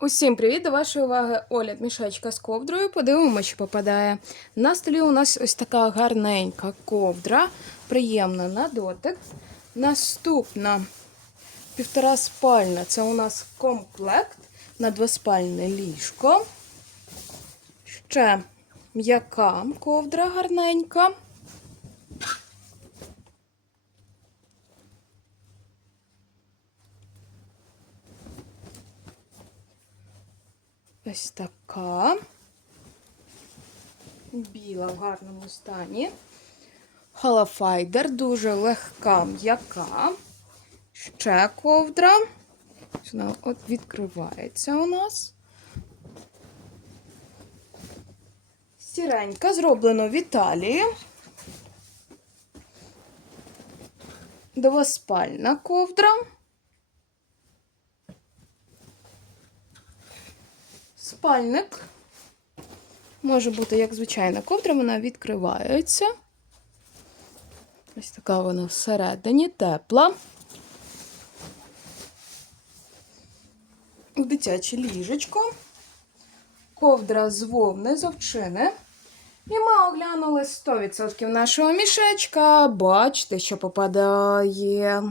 Усім привіт! До вашої уваги огляд мішечка з ковдрою. Подивимося, що попадає. На столі у нас ось така гарненька ковдра, приємна на дотик. Наступна півтора спальна це у нас комплект на двоспальне ліжко. Ще м'яка ковдра гарненька. Ось така. Біла в гарному стані. Халафайдер, дуже легка, м'яка. Ще ковдра. Вона от відкривається у нас. Сіренька, зроблено в Італії. Двоспальна ковдра. Спальник. Може бути, як звичайна ковдра, вона відкривається. Ось така вона всередині, тепла. Дитяче ліжечко. Ковдра з вовни, з овчини. І ми оглянули 100% нашого мішечка. Бачите, що попадає.